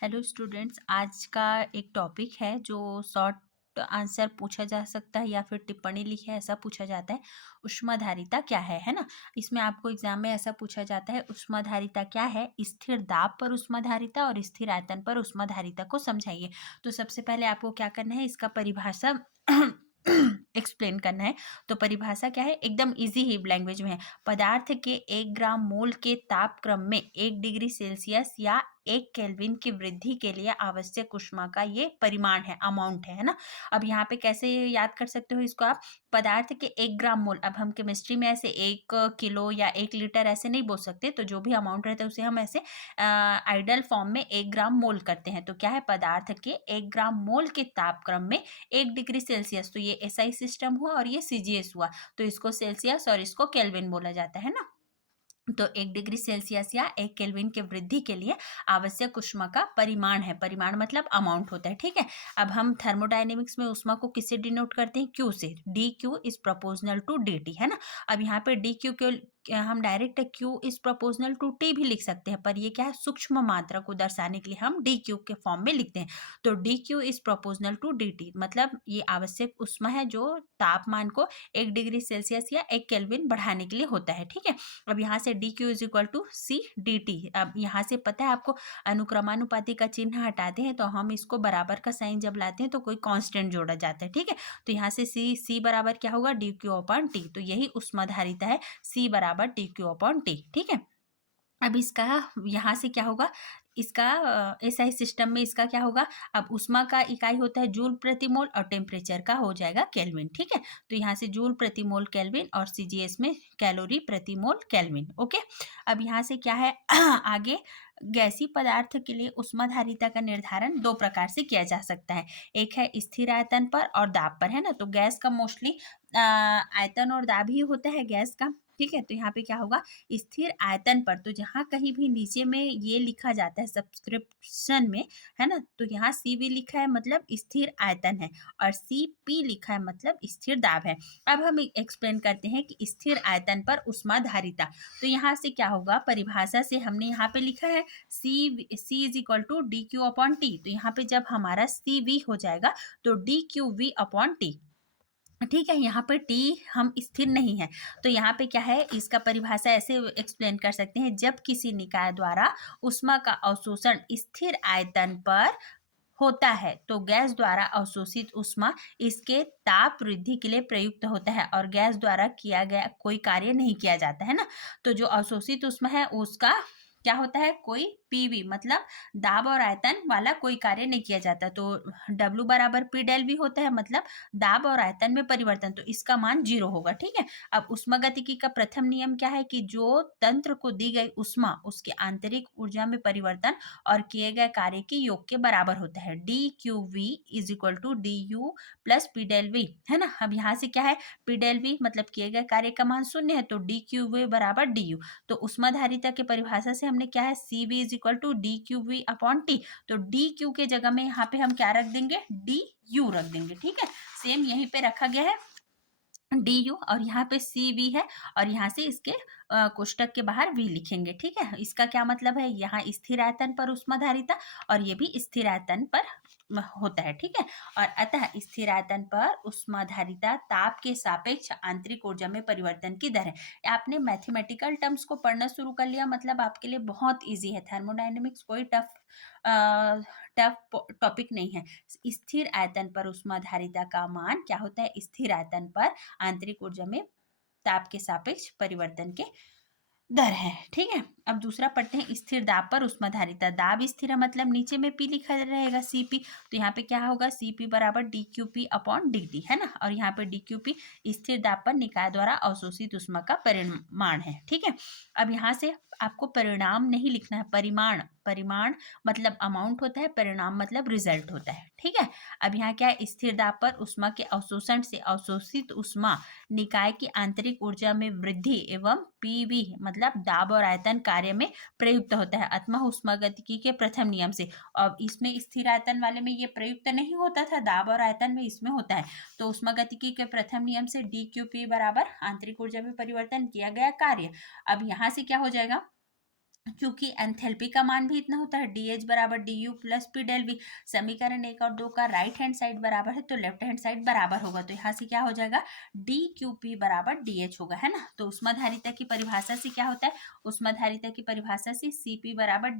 Hello students, आज का एक टॉपिक है जो शॉर्ट आंसर पूछा जा सकता है या फिर टिप्पणी लिखी है ऐसा पूछा जाता है। ऊष्माधारिता क्या है ना। इसमें आपको एग्जाम में ऐसा पूछा जाता है, ऊष्माधारिता क्या है, स्थिर दाब पर ऊष्माधारिता और स्थिर आयतन पर ऊष्माधारिता को समझाइए। तो सबसे पहले आपको क्या करना है, इसका परिभाषा एक्सप्लेन करना है। तो परिभाषा क्या है, एकदम इजी ही लैंग्वेज में है। पदार्थ के 1 ग्राम मोल के ताप क्रम में 1 डिग्री सेल्सियस या 1 केल्विन की वृद्धि के लिए आवश्यक ऊष्मा का ये परिमाण है, अमाउंट है ना। अब यहाँ पे कैसे याद कर सकते हो इसको आप, पदार्थ के 1 ग्राम मोल, अब हम केमिस्ट्री में ऐसे 1 किलो या 1 लीटर ऐसे नहीं बोल सकते, तो जो भी अमाउंट रहता है उसे हम ऐसे आइडल फॉर्म में 1 ग्राम मोल करते हैं। तो क्या है, पदार्थ के 1 ग्राम मोल के तापक्रम में 1 डिग्री सेल्सियस, तो ये एसआई सिस्टम हुआ और ये सीजीएस हुआ, तो इसको सेल्सियस और इसको केल्विन बोला जाता है ना। तो 1 डिग्री सेल्सियस या 1 केल्विन के वृद्धि के लिए आवश्यक ऊष्मा का परिमाण है, परिमाण मतलब अमाउंट होता है, ठीक है। अब हम थर्मोडायनेमिक्स में ऊष्मा को किससे डिनोट करते हैं, क्यू से। D Q is proportional to D T, है ना। अब यहाँ पे डी क्यू के हम direct Q is proportional to T भी लिख सकते हैं, पर ये क्या है, सूक्ष्म मात्रा को दर्शाने के लिए हम डी क्यू के फॉर्म में लिखते हैं। तो D Q is proportional to D T, मतलब ये आवश्यक ऊष्मा है जो तापमान को 1 डिग्री सेल्सियस या 1 केल्विन बढ़ाने के लिए होता है, ठीक है। अब यहाँ से D Q is equal to C D T. अब यहाँ से पता है आपको, अनुक्रमानुपाती का चिन्ह हटाते हैं तो हम इसको बराबर का साइन जब लाते हैं तो कोई कांस्टेंट जोड़ा जाता है, ठीक है। तो यहाँ से सी बराबर क्या होगा, डी क्यू अपॉन टी, तो यही ऊष्माधारिता है, सी बराबर डी क्यू अपॉन टी, ठीक है। अब इसका यहाँ से क्या होगा, इसका एसआई सिस्टम में इसका क्या होगा, अब ऊष्मा का इकाई होता है जूल प्रति मोल और टेम्परेचर का हो जाएगा केल्विन, ठीक है। तो यहाँ से जूल प्रति मोल केल्विन और सीजीएस में कैलोरी प्रति मोल केल्विन, ओके। अब यहाँ से क्या है आगे, गैसीय पदार्थ के लिए ऊष्माधारिता का निर्धारण 2 प्रकार से किया जा सकता है। एक है स्थिर आयतन पर और दाब पर, है ना। तो गैस का मोस्टली आयतन और दाब ही होता है गैस का, ठीक है। तो यहाँ पे क्या होगा, स्थिर आयतन पर, तो जहाँ कहीं भी नीचे में ये लिखा जाता है सब्सक्रिप्शन में, है ना, तो यहाँ CV लिखा है मतलब स्थिर आयतन है, और CP लिखा है मतलब स्थिर दाब है। अब हम एक्सप्लेन करते हैं कि स्थिर आयतन पर ऊष्माधारिता, तो यहाँ से क्या होगा, परिभाषा से हमने यहाँ पे लिखा है C is equal to D Q upon T, तो यहाँ पे जब हमारा CV हो जाएगा तो D Q V upon T, ठीक है। यहाँ पर टी हम स्थिर नहीं है, तो यहाँ पे क्या है, इसका परिभाषा ऐसे एक्सप्लेन कर सकते हैं, जब किसी निकाय द्वारा ऊष्मा का अवशोषण स्थिर आयतन पर होता है तो गैस द्वारा अवशोषित ऊष्मा इसके ताप वृद्धि के लिए प्रयुक्त होता है, और गैस द्वारा किया गया कोई कार्य नहीं किया जाता है ना। तो जो अवशोषित ऊष्मा है उसका क्या होता है, कोई पीवी मतलब दाब और आयतन वाला कोई कार्य नहीं किया जाता, तो W बराबर पी डेल वी होता है, मतलब दाब और आयतन में परिवर्तन, तो इसका मान 0 होगा, ठीक है। अब ऊष्मागतिकी का प्रथम नियम क्या है कि जो तंत्र को दी गई ऊष्मा उसके आंतरिक ऊर्जा में परिवर्तन और किए गए कार्य के योग के बराबर होता है। D Q V is equal to D U plus P del V, है ना। अब यहाँ से क्या है, पी डेल वी मतलब किए गए कार्य का मान 0 है, तो डी क्यू वी बराबर डी यू। तो ऊष्माधारिता की परिभाषा से हमने क्या है, C V is equal to D Q V upon T, तो डी क्यू के जगह में यहाँ पे हम क्या रख देंगे, डी यू रख देंगे, ठीक है। सेम यहीं पे रखा गया है डी यू, और यहाँ पे सी वी है, और यहाँ से इसके कोष्टक के बाहर वी लिखेंगे, ठीक है। इसका क्या मतलब है, यहाँ स्थिर आयतन पर ऊष्माधारिता और ये भी स्थिर आयतन पर होता है, ठीक है। और अतः स्थिर आयतन पर ऊष्माधारिता ताप के सापेक्ष आंतरिक ऊर्जा में परिवर्तन की दर है। आपने मैथमेटिकल टर्म्स को पढ़ना शुरू कर लिया, मतलब आपके लिए बहुत इजी है, थर्मोडायनेमिक्स कोई टफ टॉपिक नहीं है। स्थिर आयतन पर ऊष्माधारिता का मान क्या होता है, स्थिर आयतन पर आंतरिक ऊर्जा में ताप के सापेक्ष परिवर्तन के दर है, ठीक है। अब दूसरा पढ़ते हैं, स्थिर दाब पर ऊष्माधारिता। दाब स्थिर है मतलब नीचे में पी लिखा रहेगा सीपी, तो यहाँ पे क्या होगा, सीपी बराबर D Q P upon D T, है ना। और यहाँ पे डी क्यू पी स्थिर दाब पर निकाय द्वारा अवशोषित ऊष्मा का परिमाण है, ठीक है। अब यहाँ से आपको परिणाम नहीं लिखना है, परिमाण, परिमाण मतलब अमाउंट होता है, परिणाम मतलब रिजल्ट होता है, ठीक है। अब यहाँ क्या है, स्थिर दाब पर ऊष्मा के अवशोषण से अवशोषित ऊष्मा निकाय की आंतरिक ऊर्जा में वृद्धि एवं पीवी मतलब दाब और आयतन कार्य में प्रयुक्त होता है, अतः ऊष्मागतिकी के प्रथम नियम से। अब इसमें स्थिर आयतन वाले में ये प्रयुक्त नहीं होता था, दाब और आयतन में इसमें होता है। तो ऊष्मागतिकी के प्रथम नियम से डी क्यू पी बराबर आंतरिक ऊर्जा में परिवर्तन किया गया कार्य। अब यहाँ से क्या हो जाएगा, क्योंकि एंथैल्पी का मान भी इतना होता है, DH बराबर DU plus P del V। समीकरण 1 और 2 का राइट हैंड साइड बराबर है तो लेफ्ट हैंड साइड बराबर होगा, तो यहाँ से क्या हो जाएगा, DQP बराबर DH होगा, है ना। तो उष्माधारिता की परिभाषा से क्या होता है, उष्माधारिता की परिभाषा से CP बराबर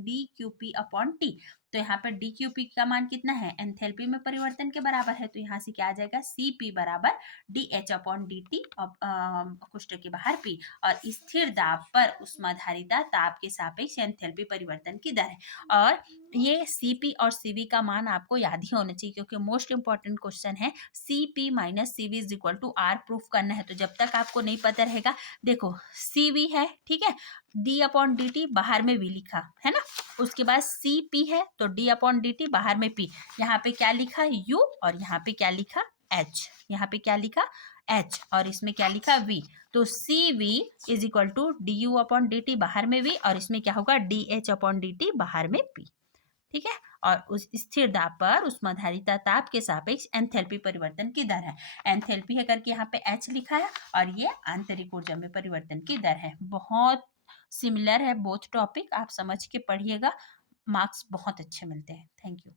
DQP अपॉन T। तो यहाँ पर DQP का मान कितना है, एंथैल्पी में परिवर्तन के बराबर है, तो यहाँ से क्या आ जाएगा, CP बराबर DH अपॉन DT, कोष्टक के बाहर P। और स्थिर दाब पर उष्माधारिता ताप के सापेक्ष एंथैल्पी परिवर्तन की दर है। और ये Cp और Cv का मान आपको याद ही होना चाहिए, क्योंकि मोस्ट इंपॉर्टेंट क्वेश्चन है। Cp minus Cv is equal to R proof करना है, तो जब तक आपको नहीं पता रहेगा, देखो Cv है, ठीक है, D अपॉन डी टी, बाहर में V लिखा है ना, उसके बाद Cp है तो D अपॉन डी टी, बाहर में P, यहाँ पे क्या लिखा U, और यहाँ पे क्या लिखा H, यहाँ पे क्या लिखा H, और इसमें क्या लिखा V। तो CV is equal to D U upon D T, बाहर में V, और इसमें क्या होगा, DH अपॉन डी टी, बाहर में P, ठीक है। और उस स्थिर दाब पर उष्माधारिता ताप के सापेक्ष एंथैल्पी परिवर्तन की दर है। एंथैल्पी है करके यहाँ पे H लिखा है, और ये आंतरिक ऊर्जा में परिवर्तन की दर है। बहुत सिमिलर है बोथ टॉपिक, आप समझ के पढ़िएगा, मार्क्स बहुत अच्छे मिलते हैं। Thank you.